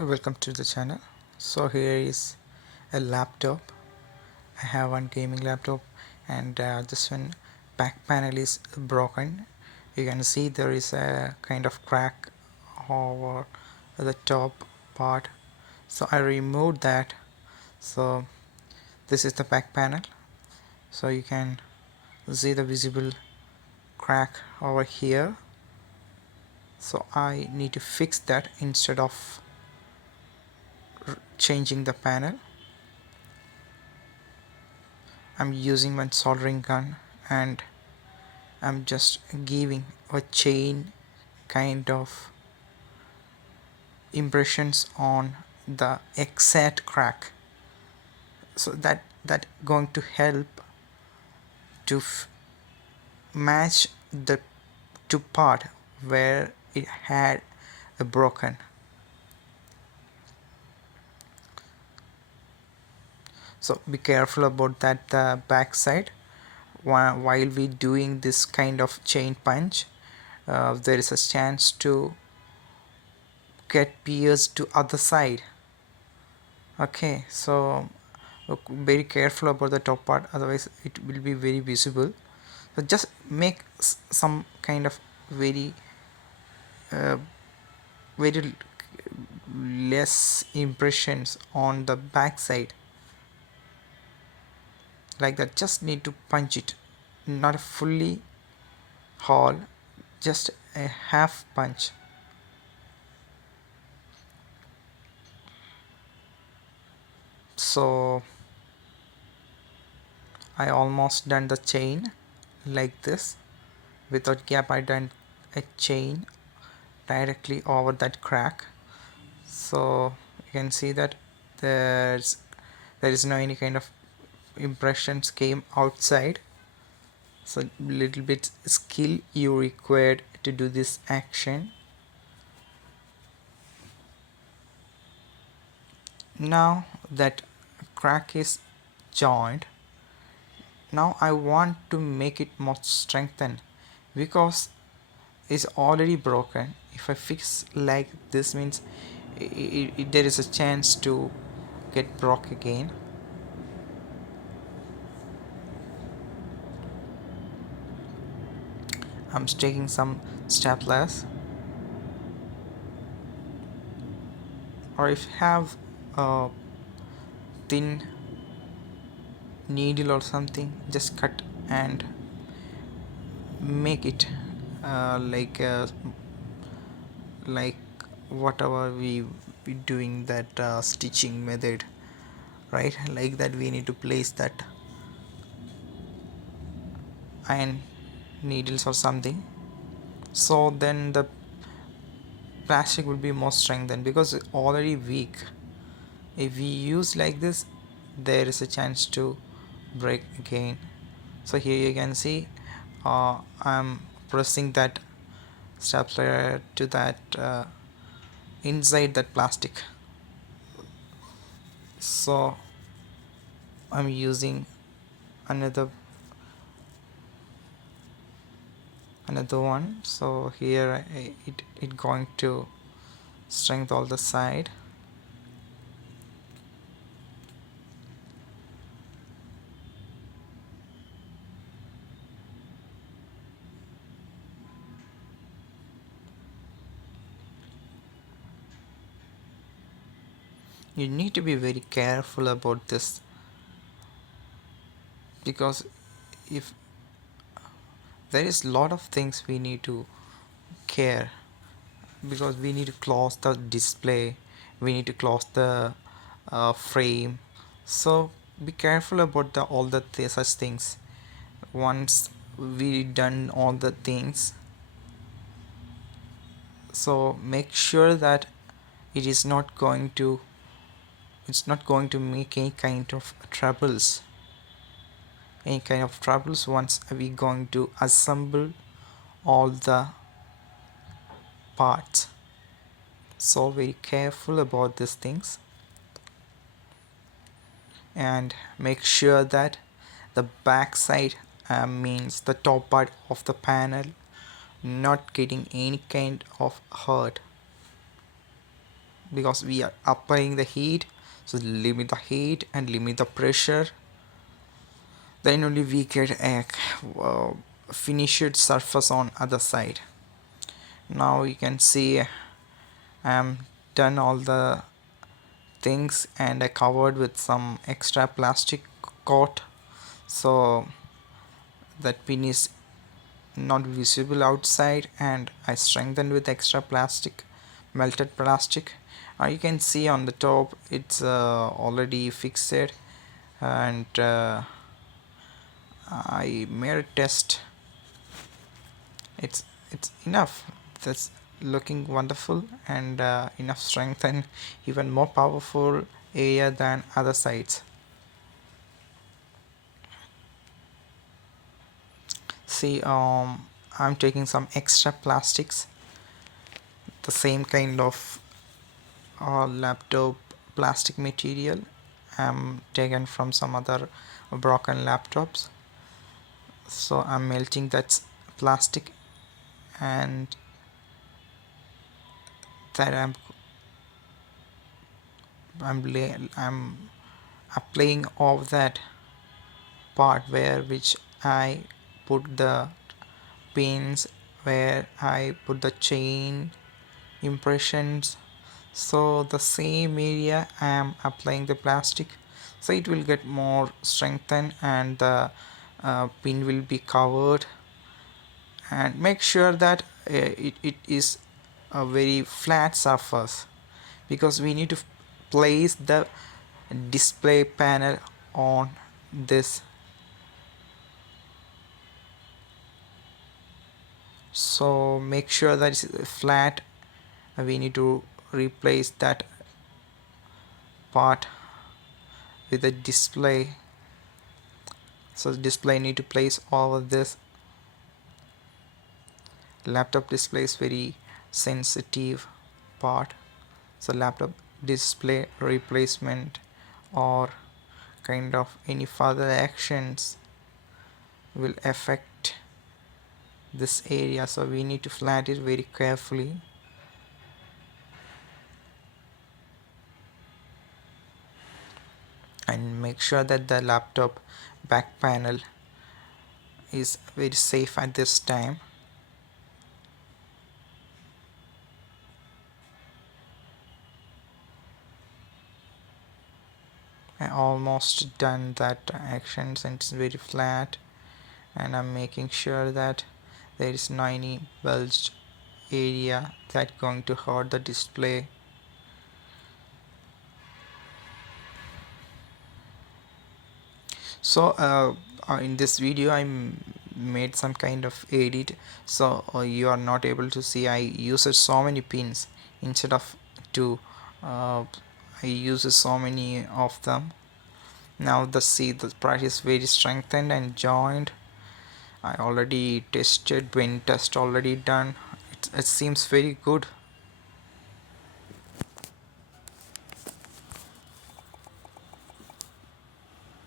Welcome to the channel. So here is a laptop. I have one gaming laptop, and this one back panel is broken. You can see there is a kind of crack over the top part. So I removed that. So this is the back panel. So you can see the visible crack over here. So I need to fix that instead of changing the panel. I'm using my soldering gun, and I'm just giving a chain kind of impressions on the exact crack, so that going to help to match the two part where it had a broken. So be careful about that the back side. While we doing this kind of chain punch, there is a chance to get pierced to other side. Okay, so look very careful about the top part, otherwise it will be very visible. So just make some kind of very uh, very less impressions on the back side, like that. Just need to punch it, not a fully hole, just a half punch. So I almost done the chain like this. Without gap I done a chain directly over that crack. So you can see that there's there is no any kind of impressions came outside. So little bit skill you required to do this action. Now that crack is joined, now I want to make it more strengthened, because it's already broken. If I fix like this means there is a chance to get broke again. I'm taking some staplers, or if you have a thin needle or something, just cut and make it like whatever we be doing that stitching method, right? Like that we need to place that iron needles or something, so then the plastic will be more strengthened, because it's already weak. If we use like this, there is a chance to break again. So here you can see I'm pressing that stapler to that inside that plastic. So I'm using another one. So here it going to strengthen all the side. You need to be very careful about this, because if there is lot of things we need to care, because we need to close the display, we need to close the frame. So be careful about the all the such things. Once we done all the things, so make sure that it is not going to it's not going to make any kind of troubles once we going to assemble all the parts. So very careful about these things, and make sure that the back side means the top part of the panel not getting any kind of hurt. because we are applying the heat. So limit the heat and limit the pressure, then only we get a uh, finished surface on other side. Now you can see I'm done all the things and I covered with some extra plastic coat, so that pin is not visible outside, and I strengthened with extra plastic, melted plastic. You can see on the top it's already fixed, and I made a test. It's enough. That's looking wonderful, and enough strength and even more powerful area than other sides. See, I'm taking some extra plastics, the same kind of laptop plastic material I'm taken from some other broken laptops. So I'm melting that plastic, and that I'm applying of that part where which I put the pins, where I put the chain impressions. So the same area I am applying the plastic, so it will get more strengthened, and the pin will be covered. And make sure that it is a very flat surface, because we need to place the display panel on this. So make sure that it's flat. We need to replace that part with the display. So the display need to place all of this. Laptop display is very sensitive part, so laptop display replacement or kind of any further actions will affect this area, so we need to flat it very carefully. And make sure that the laptop back panel is very safe at this time. I almost done that actions, and it's very flat, and I'm making sure that there is no any bulged area that going to hurt the display. So in this video I made some kind of edit, so you are not able to see I used so many pins instead of two. I used so many of them. Now the see the part is very strengthened and joined. I already tested, when test already done. It seems very good.